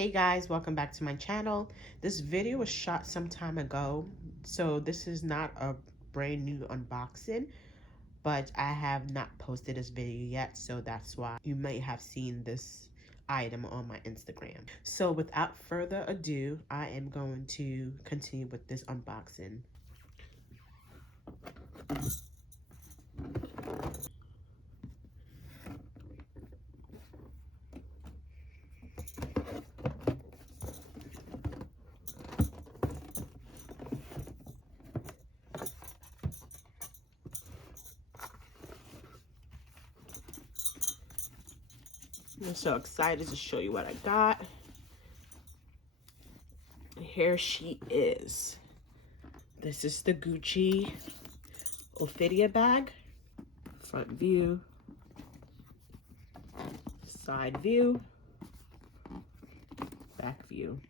Hey guys, welcome back to my channel. This video was shot some time ago, so this is not a brand new unboxing, but I have not posted this video yet, so that's why you may have seen this item on my Instagram. So without further ado, I am going to continue with this unboxing. I'm so excited to show you what I got. Here she is. This is the Gucci Ophidia bag. Front view, side view, back view.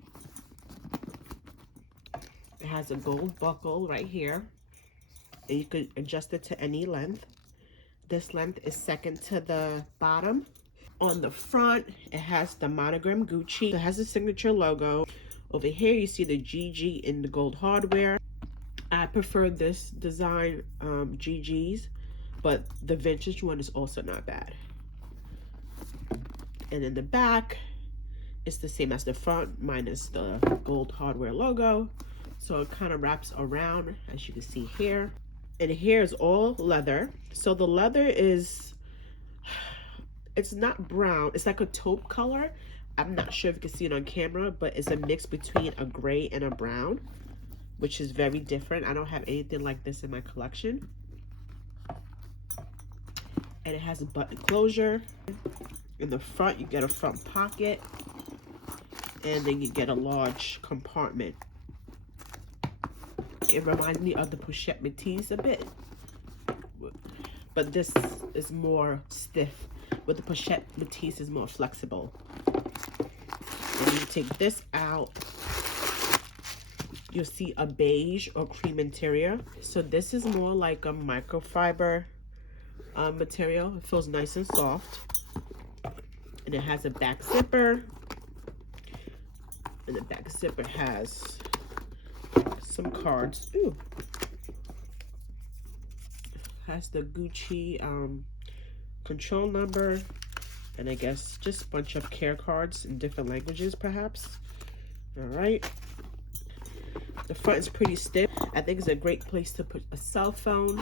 It has a gold buckle right here, and you could adjust it to any length. This length is second to the bottom. On the front, it has the monogram Gucci. It has a signature logo. Over here, you see the GG in the gold hardware. I prefer this design, GG's, but the vintage one is also not bad. And in the back, it's the same as the front, minus the gold hardware logo. So it kind of wraps around, as you can see here. And here is all leather. So the leather is, it's not brown. It's like a taupe color. I'm not sure if you can see it on camera, but it's a mix between a gray and a brown, which is very different. I don't have anything like this in my collection. And it has a button closure. In the front, you get a front pocket. And then you get a large compartment. It reminds me of the Pochette Métis a bit, but this is more stiff, but the Pochette Métis is more flexible. When you take this out, you'll see a beige or cream interior. So this is more like a microfiber material. It feels nice and soft. And it has a back zipper. And the back zipper has some cards. Ooh. Has the Gucci control number, and I guess just a bunch of care cards in different languages, perhaps. All right. The front is pretty stiff. I think it's a great place to put a cell phone.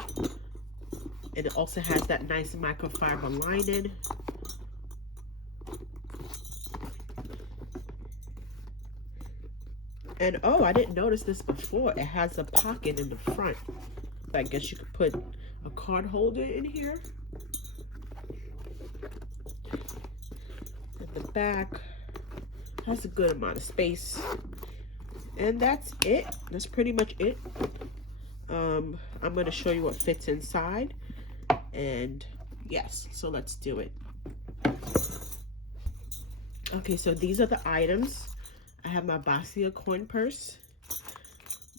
And it also has that nice microfiber lining. And oh, I didn't notice this before. It has a pocket in the front. I guess you could put a card holder in here. At the back, has a good amount of space. And that's it. That's pretty much it. I'm going to show you what fits inside. And yes, so let's do it. Okay, so these are the items. I have my Bastia coin purse,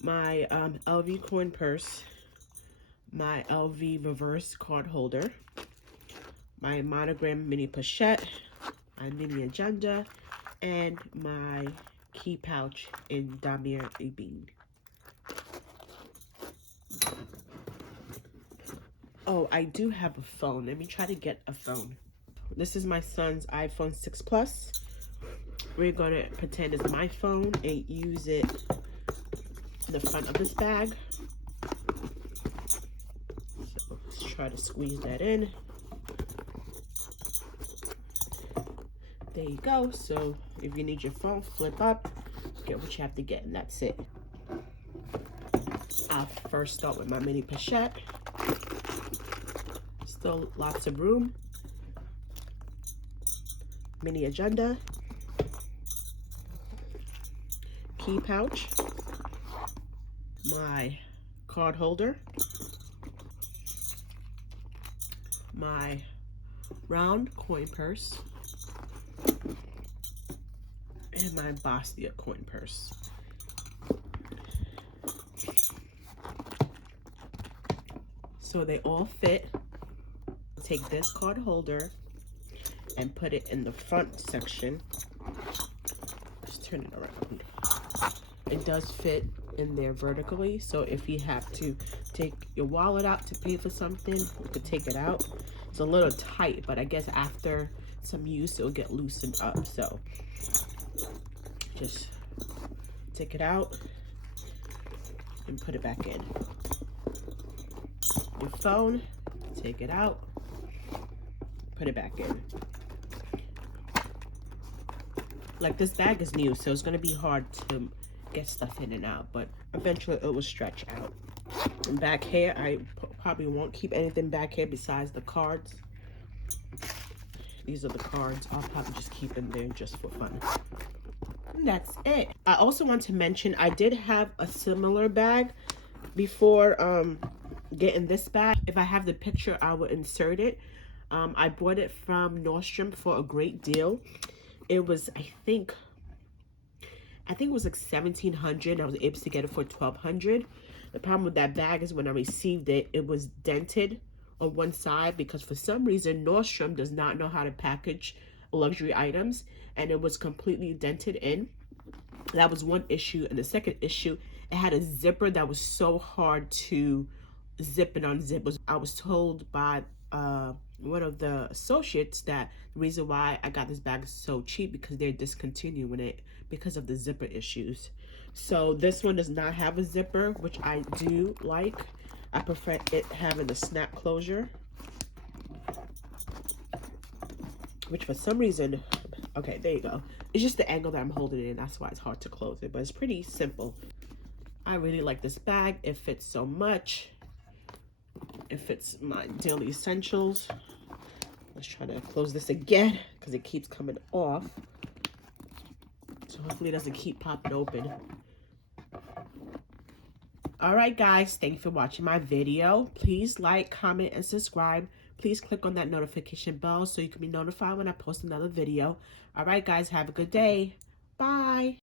my LV coin purse, my LV reverse card holder, my monogram mini pochette, my mini agenda, and my key pouch in Damier Ebene. Oh, I do have a phone. Let me try to get a phone. This is my son's iPhone 6 Plus. We're going to pretend it's my phone and use it in the front of this bag. So let's try to squeeze that in. There you go. So if you need your phone, flip up, get what you have to get, and that's it. I'll first start with my mini pochette. Still lots of room. Mini agenda. Key pouch. My card holder. My round coin purse. And my Bastia coin purse. So they all fit. Take this card holder and put it in the front section. turn it around. It does fit in there vertically, so if you have to take your wallet out to pay for something, you could take it out. It's a little tight, but I guess after some use it'll get loosened up. So just take it out and put it back in. Your phone, take it out, put it back in. Like, this bag is new, so it's gonna be hard to get stuff in and out, but eventually it will stretch out. And back here, I probably won't keep anything back here besides the cards. These are the cards. I'll probably just keep in there just for fun. And that's it. I also want to mention I did have a similar bag before getting this bag. If I have the picture, I will insert it. I bought it from Nordstrom for a great deal. It was, I think it was like $1,700. I was able to get it for $1,200. The problem with that bag is when I received it, it was dented on one side because for some reason Nordstrom does not know how to package luxury items, and it was completely dented in. That was one issue. And the second issue, it had a zipper that was so hard to zip and unzip. I was told by one of the associates that the reason why I got this bag so cheap because they're discontinuing it because of the zipper issues. So this one does not have a zipper, which I do like. I prefer it having the snap closure, which for some reason, okay, there you go. It's just the angle that I'm holding it in. That's why it's hard to close it, but it's pretty simple. I really like this bag. It fits so much. It fits my daily essentials. Let's try to close this again because it keeps coming off. So hopefully it doesn't keep popping open. All right, guys, thank you for watching my video. Please like, comment, and subscribe. Please click on that notification bell so you can be notified when I post another video. All right, guys, have a good day. Bye.